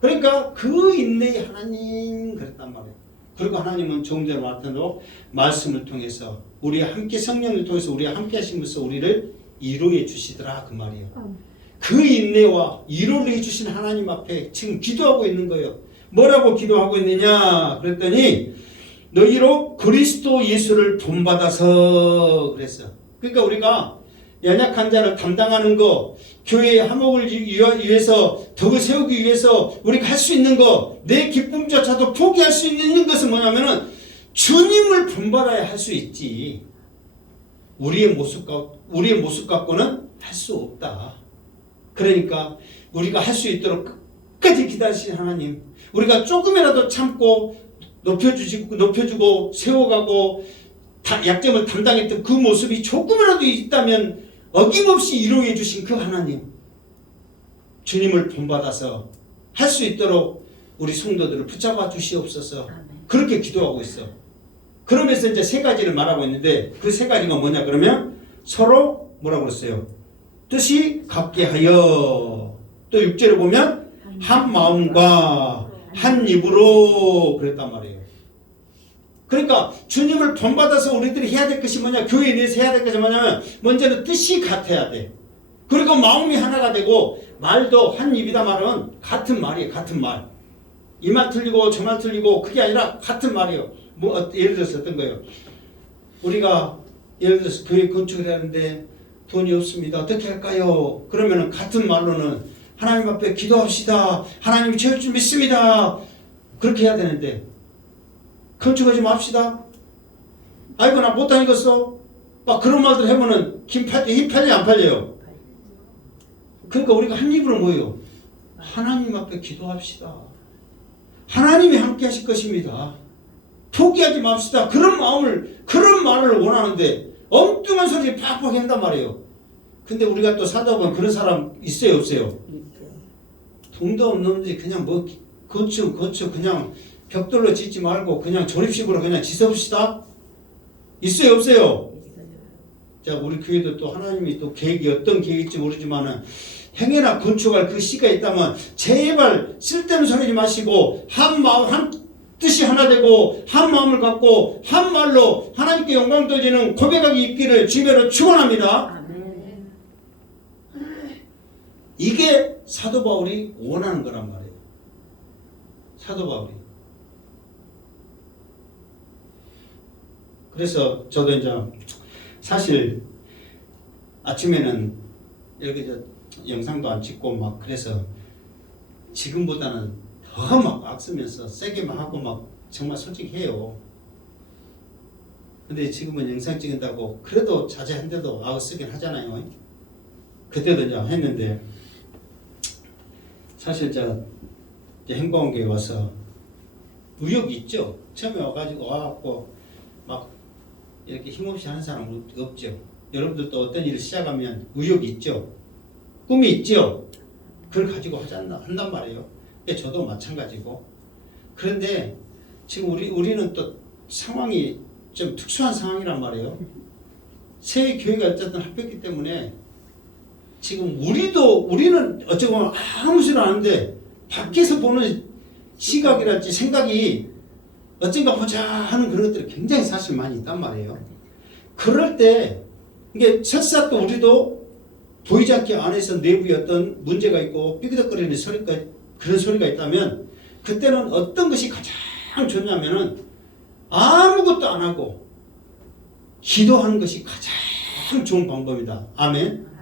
그러니까 그 인내의 하나님 그랬단 말이에요. 그리고 하나님은 조금 전에 말했던 대로 말씀을 통해서 우리와 함께 성령을 통해서 우리와 함께 하시면서 우리를 이루어 주시더라 그 말이에요. 그 인내와 이루어 주신 하나님 앞에 지금 기도하고 있는 거예요. 뭐라고 기도하고 있느냐 그랬더니 너희로 그리스도 예수를 본받아서 그랬어. 그러니까 우리가 연약한 자를 담당하는 거, 교회의 화목을 위해서 덕을 세우기 위해서 우리가 할 수 있는 거, 내 기쁨조차도 포기할 수 있는 것은 뭐냐면은 주님을 본받아야 할 수 있지. 우리의 모습 갖고는 할 수 없다. 그러니까 우리가 할 수 있도록 끝까지 기다리신 하나님, 우리가 조금이라도 참고 높여주고 세워가고 약점을 담당했던 그 모습이 조금이라도 있다면 어김없이 이루어 주신 그 하나님, 주님을 본받아서 할 수 있도록 우리 성도들을 붙잡아 주시옵소서. 그렇게 기도하고 있어. 그러면서 이제 세 가지를 말하고 있는데 그 세 가지가 뭐냐 그러면 서로 뭐라고 그랬어요? 뜻이 같게 하여, 또 6절에 보면 한 마음과 한 입으로 그랬단 말이에요. 그러니까 주님을 본받아서 우리들이 해야 될 것이 뭐냐, 교회 내에서 해야 될 것이 뭐냐면 먼저는 뜻이 같아야 돼. 그리고 마음이 하나가 되고 말도 한 입이다 말은 같은 말이에요. 같은 말. 이 말 틀리고 저 말 틀리고 그게 아니라 같은 말이에요. 뭐 예를 들어서 어떤 거예요? 우리가 예를 들어서 교회 건축을 하는데 돈이 없습니다. 어떻게 할까요? 그러면은 같은 말로는 하나님 앞에 기도합시다. 하나님이 채울 줄 믿습니다. 그렇게 해야 되는데 건축하지 맙시다. 아이고 나 못하겠어. 막 그런 말들 해보면 힘 팔려 안 팔려요? 그러니까 우리가 한 입으로 뭐예요? 하나님 앞에 기도합시다. 하나님이 함께 하실 것입니다. 포기하지 맙시다. 그런 말을 원하는데 엉뚱한 소리 팍팍 한단 말이에요. 근데 우리가 또 살다 보면 그런 사람 있어요, 없어요? 돈도 없는데 그냥 뭐 건축 그냥 벽돌로 짓지 말고 그냥 조립식으로 그냥 짓읍시다. 있어요, 없어요? 자, 우리 교회도 또 하나님이 또 계획이 어떤 계획일지 모르지만은 행여나 건축할 그 시가 있다면 제발 쓸데없는 소리 하지 마시고 한 마음 한 뜻이 하나 되고 한 마음을 갖고 한 말로 하나님께 영광 돌리는 고백하기 있기를 주님으로 축원합니다. 아멘. 이게 사도 바울이 원하는 거란 말이에요. 사도 바울이. 그래서 저도 이제 사실 아침에는 이렇게 영상도 안 찍고 막 그래서 지금보다는 더 막 악쓰면서 세게 막 하고 막 정말 솔직히 해요. 근데 지금은 영상 찍는다고 그래도 자제한데도 악쓰긴 하잖아요. 그때도 이제 했는데 사실 제가 행보원교회 와서 의욕이 있죠. 처음에 와갖고 막 이렇게 힘없이 하는 사람 없죠. 여러분들도 어떤 일을 시작하면 의욕이 있죠. 꿈이 있죠. 그걸 가지고 한단 말이에요. 저도 마찬가지고. 그런데 지금 우리는 또 상황이 좀 특수한 상황이란 말이에요. 새 교회가 어쨌든 합했기 때문에 지금 우리는 어찌 보면 아무 소리 안 하는데 밖에서 보는 시각이랄지 생각이 어쩐가 보자 하는 그런 것들이 굉장히 사실 많이 있단 말이에요. 그럴 때 이게 설사 또 우리도 보이지 않게 안에서 내부에 어떤 문제가 있고 삐그덕거리는 소리가 그런 소리가 있다면 그때는 어떤 것이 가장 좋냐면은 아무것도 안 하고 기도하는 것이 가장 좋은 방법이다. 아멘.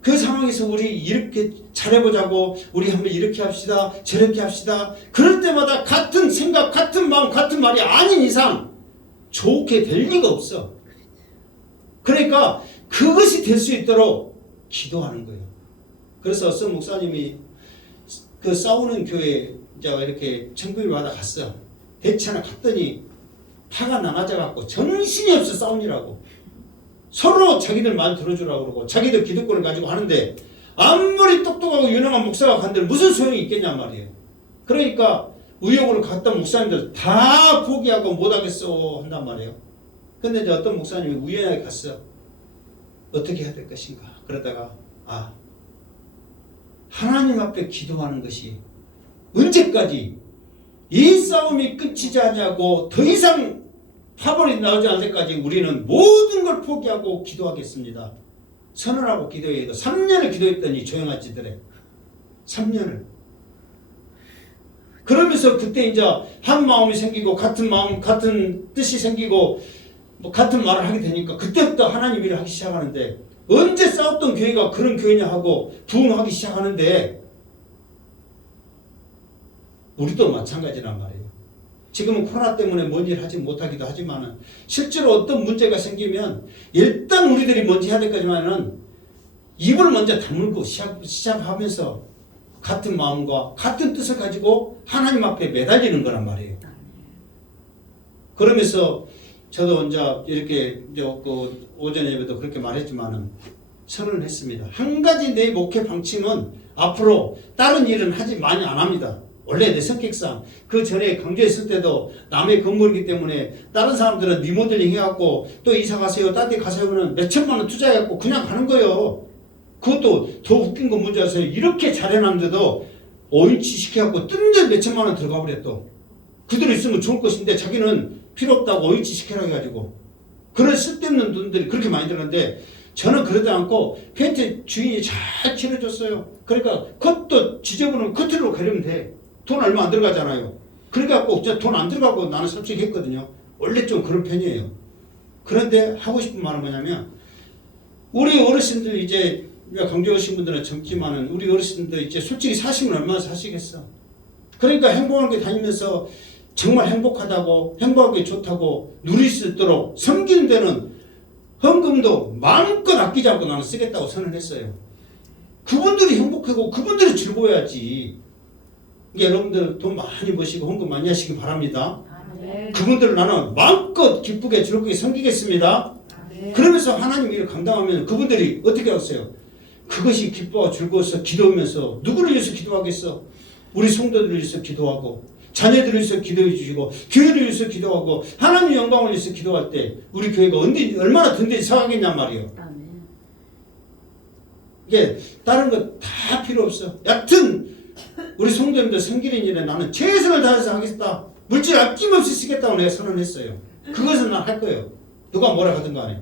그 상황에서 우리 이렇게 잘해보자고 우리 한번 이렇게 합시다 저렇게 합시다 그럴 때마다 같은 생각 같은 마음 같은 말이 아닌 이상 좋게 될 리가 없어. 그러니까 그것이 될 수 있도록 기도하는 거예요. 그래서 어떤 목사님이 그 싸우는 교회 이제 이렇게 청구를 받아 갔어. 대체나 갔더니 화가 나가져 갖고 정신이 없어 싸우느라고. 서로 자기들 말 들어주라고 그러고 자기들 기득권을 가지고 하는데 아무리 똑똑하고 유능한 목사가 간들 무슨 소용이 있겠냔 말이에요. 그러니까 의욕으로 갔던 목사님들 다 포기하고 못하겠어 한단 말이에요. 근데 이제 어떤 목사님이 우연하게 갔어. 어떻게 해야 될 것인가. 그러다가 하나님 앞에 기도하는 것이 언제까지 이 싸움이 끝이지 않냐고 더 이상 파벌이 나오지 않을 때까지 우리는 모든 걸 포기하고 기도하겠습니다. 선언하고 기도해도 3년을 기도했더니 조용하지더래. 3년을. 그러면서 그때 이제 한 마음이 생기고 같은 마음 같은 뜻이 생기고 뭐 같은 말을 하게 되니까 그때부터 하나님 일을 하기 시작하는데 언제 싸웠던 교회가 그런 교회냐 하고 부흥하기 시작하는데 우리도 마찬가지란 말이에요. 지금은 코로나 때문에 뭔 일 하지 못하기도 하지만 실제로 어떤 문제가 생기면 일단 우리들이 먼저 해야 될 거지만은 입을 먼저 다물고 시작하면서 같은 마음과 같은 뜻을 가지고 하나님 앞에 매달리는 거란 말이에요. 그러면서 저도 이제 이렇게 그 오전 예배도 그렇게 말했지만은 선언을 했습니다. 한 가지 내 목회 방침은 앞으로 다른 일은 많이 안 합니다. 원래 내 성격상 그 전에 강조했을 때도 남의 건물이기 때문에 다른 사람들은 리모델링 해갖고 또 이사 가세요 딴 데 가세요 하면 몇 천만 원 투자해갖고 그냥 가는 거예요. 그것도 더 웃긴 건 뭔지 아세요? 이렇게 잘해놨는데도 5인치 시켜갖고 뜬데 몇 천만 원 들어가 버려. 또 그대로 있으면 좋을 것인데 자기는 필요 없다고 5인치 시켜라 해가지고 그런 쓸데없는 돈들이 그렇게 많이 들었는데 저는 그러지 않고 펜트 주인이 잘 칠해줬어요. 그러니까 그것도 지저분하면 커트로 가려면 돼. 돈 얼마 안 들어가잖아요. 그러니까 꼭 돈 안 들어가고 나는 솔직히 했거든요. 원래 좀 그런 편이에요. 그런데 하고 싶은 말은 뭐냐면 우리 어르신들 이제 강조 오신 분들은 젊지만은 우리 어르신들 이제 솔직히 사시면 얼마나 사시겠어. 그러니까 행복하게 다니면서 정말 행복하다고 행복하게 좋다고 누릴 수 있도록 섬기는 데는 헌금도 마음껏 아끼지 않고 나는 쓰겠다고 선언했어요. 그분들이 행복하고 그분들이 즐거워야지. 여러분들 돈 많이 버시고 헌금 많이 하시기 바랍니다. 그분들을 나는 마음껏 기쁘게 즐겁게 섬기겠습니다. 그러면서 하나님 일을 감당하면 그분들이 어떻게 하겠어요? 그것이 기뻐하고 즐거워서 기도하면서 누구를 위해서 기도하겠어? 우리 성도들을 위해서 기도하고 자녀들을 위해서 기도해 주시고 교회를 위해서 기도하고 하나님 영광을 위해서 기도할 때 우리 교회가 얼마나 든든히 서가겠냔 말이에요. 이게 다른 거 다 필요 없어. 여튼 우리 성도님들 섬기는 일에 나는 최선을 다해서 하겠다. 물질 아낌없이 쓰겠다고 내가 선언했어요. 그것은 난 할 거예요. 누가 뭐라 하든 간에.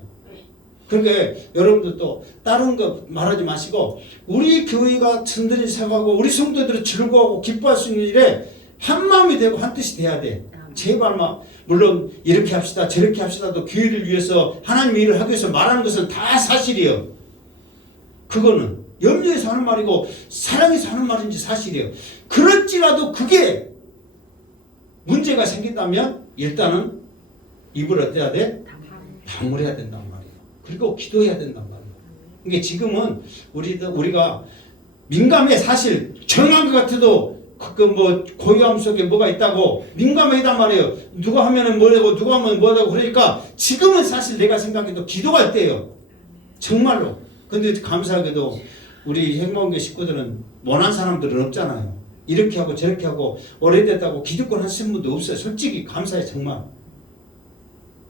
그러니까 여러분들도 다른 거 말하지 마시고 우리 교회가 든든히 서가고 우리 성도들이 즐거워하고 기뻐할 수 있는 일에 한 마음이 되고 한 뜻이 돼야 돼. 제발 물론 이렇게 합시다 저렇게 합시다도 교회를 위해서 하나님의 일을 하기 위해서 말하는 것은 다 사실이에요. 그거는 염려해서 하는 말이고 사랑해서 하는 말인지 사실이에요. 그럴지라도 그게 문제가 생긴다면 일단은 입을 어때야 돼? 다물어야 된단 말이에요. 그리고 기도해야 된단 말이에요. 그러니까 지금은 우리가 민감해. 사실 정한 것 같아도 뭐 고요함 속에 뭐가 있다고 민감하단 말이에요. 누가 하면은 뭐라고 누가 하면 뭐라고 그러니까 지금은 사실 내가 생각해도 기도할 때예요. 정말로. 근데 감사하게도 우리 행복한교 식구들은 원한 사람들은 없잖아요. 이렇게 하고 저렇게 하고 오래됐다고 기득권 하시는 분도 없어요. 솔직히 감사해 정말.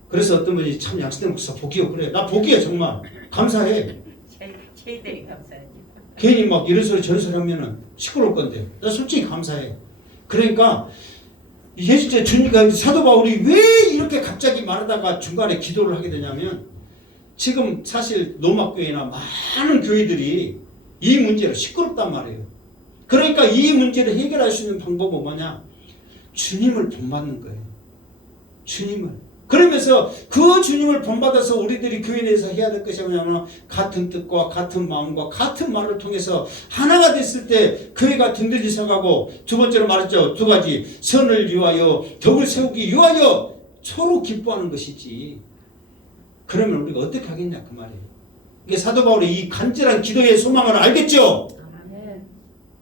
그래서 어떤 분이 참 양승태 목사 복이요. 그래 나 복이야 정말. 감사해. 저희들이 감사하죠. 괜히 막 이런 소리 저런 소리 하면은 시끄러울 건데 나 솔직히 감사해. 그러니까 이게 진짜 주님과 사도 바울이 왜 이렇게 갑자기 말하다가 중간에 기도를 하게 되냐면 지금 사실 노막교회나 많은 교회들이 이 문제로 시끄럽단 말이에요. 그러니까 이 문제를 해결할 수 있는 방법은 뭐냐? 주님을 본받는 거예요. 주님을. 그러면서 그 주님을 본받아서 우리들이 교회 내에서 해야 될 것이 뭐냐면 같은 뜻과 같은 마음과 같은 말을 통해서 하나가 됐을 때 교회가 든든히 서가고 두 번째로 말했죠. 두 가지. 선을 위하여 덕을 세우기 위하여 서로 기뻐하는 것이지. 그러면 우리가 어떻게 하겠냐 그 말이에요. 이게 사도 바울의 이 간절한 기도의 소망을 알겠죠?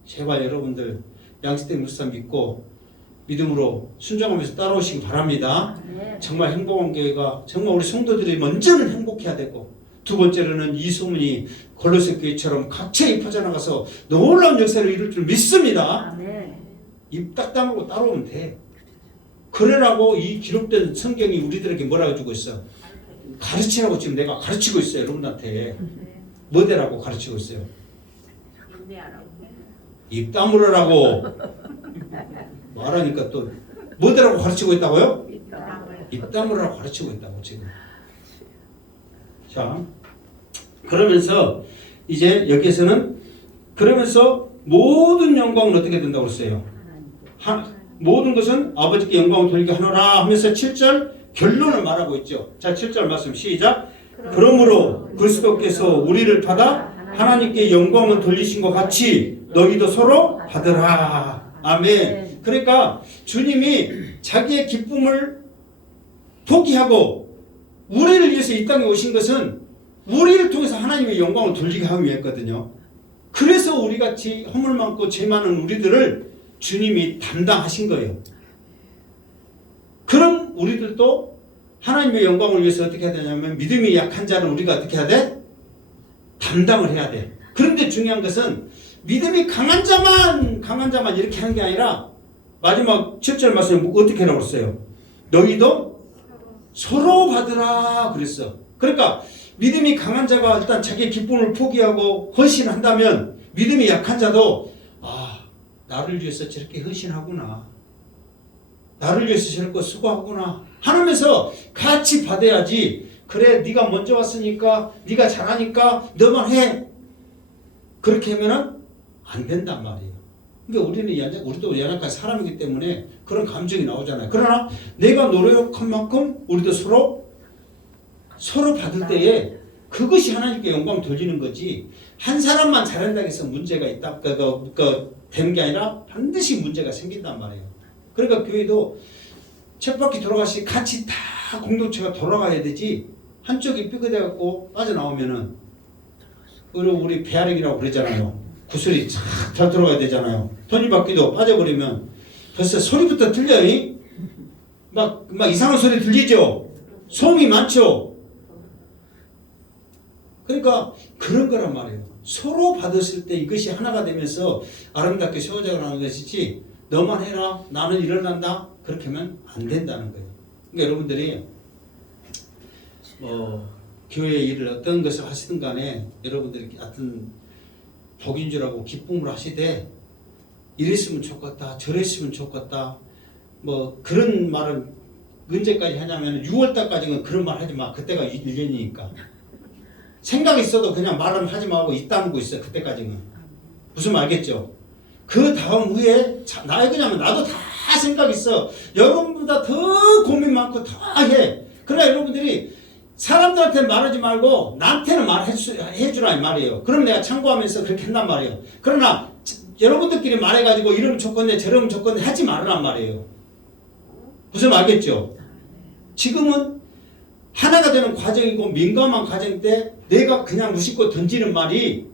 제발 여러분들 양식된 물사 믿고 믿음으로 순종하면서 따라오시기 바랍니다. 정말 행복한 교회가 정말 우리 성도들이 먼저는 행복해야 되고 두 번째로는 이 소문이 골로새 교회처럼 각처에 퍼져나가서 놀라운 역사를 이룰 줄 믿습니다. 입 딱 다물고 따라오면 돼. 그러라고 이 기록된 성경이 우리들에게 뭐라고 주고 있어? 가르치라고 지금 내가 가르치고 있어요. 여러분한테. 뭐대라고 가르치고 있어요? 입 다물으라고 말하니까 또 뭐대라고 가르치고 있다고요? 입 다물으라고 가르치고 있다고 지금. 자, 그러면서 이제 여기에서는 그러면서 모든 영광은 어떻게 된다고 했어요? 모든 것은 아버지께 영광을 돌리게 하노라 하면서 7절 결론을 말하고 있죠. 자, 7절 말씀 시작. 그러므로 그리스도께서 우리를 받아 하나님께 영광을 돌리신 것 같이 너희도 서로 받으라. 아멘. 그러니까 주님이 자기의 기쁨을 포기하고 우리를 위해서 이 땅에 오신 것은 우리를 통해서 하나님의 영광을 돌리게 하기 위했거든요. 그래서 우리같이 허물 많고 죄 많은 우리들을 주님이 담당하신 거예요. 그럼 우리들도 하나님의 영광을 위해서 어떻게 해야 되냐면 믿음이 약한 자는 우리가 어떻게 해야 돼? 담당을 해야 돼. 그런데 중요한 것은 믿음이 강한 자만 이렇게 하는 게 아니라 마지막 7절 말씀 어떻게 하라고 그랬어요? 너희도 서로 받으라 그랬어. 그러니까 믿음이 강한 자가 일단 자기의 기쁨을 포기하고 헌신한다면 믿음이 약한 자도 나를 위해서 저렇게 헌신하구나. 나를 위해서 저렇게 수고하구나. 하면서 같이 받아야지. 그래 네가 먼저 왔으니까 네가 잘하니까 너만 해. 그렇게 하면은 안 된단 말이에요. 그러니까 우리도 연약한 사람이기 때문에 그런 감정이 나오잖아요. 그러나 내가 노력한 만큼 우리도 서로 받을 때에 그것이 하나님께 영광 돌리는 거지. 한 사람만 잘한다고 해서 문제가 있다. 되는 게 아니라 반드시 문제가 생긴단 말이에요. 그러니까 교회도 쳇바퀴 돌아가시 같이 다 공동체가 돌아가야 되지. 한쪽이 삐끗해갖고 빠져나오면은 우리 배아력이라고 그러잖아요. 구슬이 잘 들어가야 되잖아요. 톱니바퀴도 빠져버리면 벌써 소리부터 들려요. 막 이상한 소리 들리죠. 소음이 많죠. 그러니까 그런 거란 말이에요. 서로 받았을 때 이것이 하나가 되면서 아름답게 세워져 가는 것이지 너만 해라 나는 일어난다 그렇게 하면 안 된다는 거예요. 그러니까 여러분들이 교회 일을 어떤 것을 하시든 간에 여러분들이 어떤 복인 줄 알고 기쁨을 하시되 이랬으면 좋겠다 저랬으면 좋겠다 그런 말은 언제까지 하냐면 6월달까지는 그런 말 하지 마. 그때가 1년이니까 생각이 있어도 그냥 말은 하지 말고 입 다물고 있어. 그때까지는 무슨 말 알겠죠? 그 다음 후에 나의 그냥 나도 다 생각 있어. 여러분보다 더 고민 많고 다 해. 그러나 여러분들이 사람들한테 말하지 말고 나한테는 말해주라 이 말이에요. 그럼 내가 참고하면서 그렇게 한단 말이에요. 그러나 여러분들끼리 말해가지고 이러면 좋겠네 저러면 좋겠네 하지 말란 말이에요. 무슨 말 알겠죠? 지금은 하나가 되는 과정이고 민감한 과정 때 내가 그냥 무심코 던지는 말이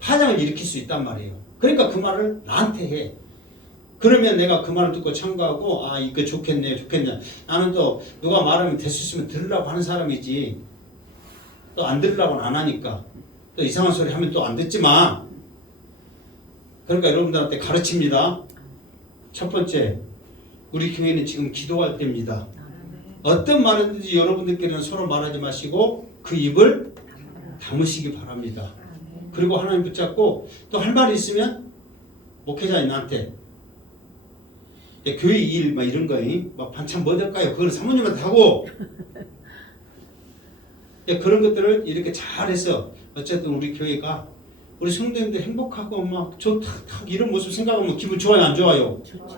파장을 일으킬 수 있단 말이에요. 그러니까 그 말을 나한테 해. 그러면 내가 그 말을 듣고 참고하고 이거 좋겠네. 나는 또 누가 말하면 될 수 있으면 들으려고 하는 사람이지 또 안 들으려고는 안 하니까 또 이상한 소리 하면 또 안 듣지 마. 그러니까 여러분들한테 가르칩니다. 첫 번째 우리 교회는 지금 기도할 때입니다. 어떤 말이든지 여러분들끼리는 서로 말하지 마시고 그 입을 담으시기 바랍니다. 그리고 하나님 붙잡고 또 할 말이 있으면 목회자인 나한테 교회 일 막 이런 거, 막 반찬 뭐 될까요? 그거는 사모님한테 하고 그런 것들을 이렇게 잘해서 어쨌든 우리 교회가 우리 성도님들 행복하고 막 좋다 이런 모습 생각하면 기분 좋아요, 안 좋아요? 좋죠.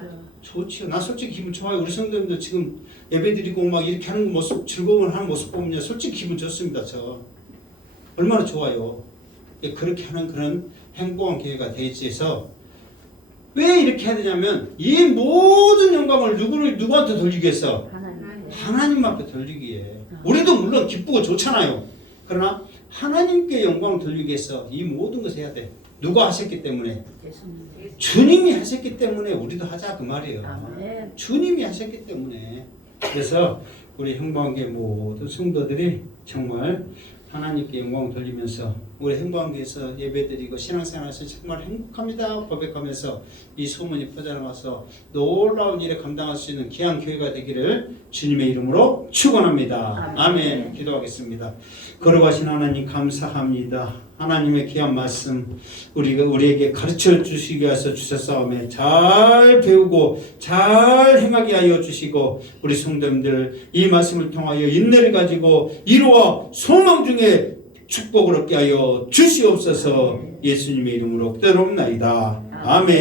좋지요. 나 솔직히 기분 좋아요. 우리 성도님들 지금 예배드리고 막 이렇게 하는 모습, 즐거워하는 모습 보면 솔직히 기분 좋습니다. 저 얼마나 좋아요. 그렇게 하는 그런 행복한 교회가 되어서 왜 이렇게 해야 되냐면 이 모든 영광을 누구한테 돌리기 위해서? 하나님 앞에 돌리기 위해. 우리도 물론 기쁘고 좋잖아요. 그러나 하나님께 영광을 돌리기 위해서 이 모든 것을 해야 돼. 누가 하셨기 때문에? 주님이 하셨기 때문에 우리도 하자 그 말이에요. 아멘. 주님이 하셨기 때문에. 그래서 우리 행복한교회 모든 성도들이 정말 하나님께 영광을 돌리면서 우리 행복한교회에서 예배드리고 신앙생활에서 정말 행복합니다 고백하면서 이 소문이 퍼져나가서 놀라운 일에 감당할 수 있는 귀한 교회가 되기를 주님의 이름으로 축원합니다. 아멘. 기도하겠습니다. 걸어가신 하나님 감사합니다. 하나님의 귀한 말씀 우리에게 가르쳐 주시기 위해서 주셨사오며 잘 배우고 잘 행하게 하여 주시고 우리 성도님들 이 말씀을 통하여 인내를 가지고 이루어 소망 중에 축복을 얻게 하여 주시옵소서. 예수님의 이름으로 기도합나이다. 아멘.